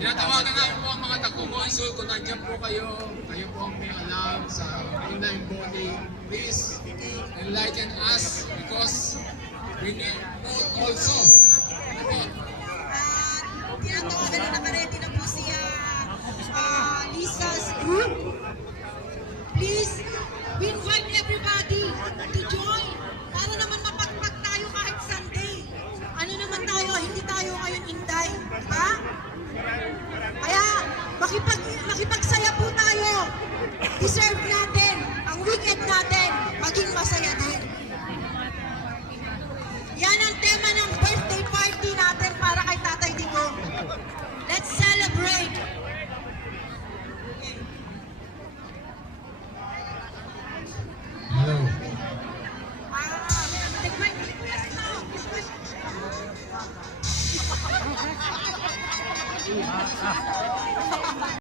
Tinatawagan nga po ang mga taga-consul kung nandiyan po kayo, kayo po ang may alam sa online voting. Please enlighten us because we need vote also. Ano po? Tinatawagan na nakaredy na po si Lisa's group. Please, we invite everybody to join para naman mapagpag tayo kahit Sunday. Ano naman tayo, hindi tayo ngayon inday. Ha? Kaya, makipagsaya po tayo. Deserve natin ang weekend natin maging masaya din. Yan ang tema ng birthday party natin para kay Tatay Digong. Let's celebrate! Hello. Request mo!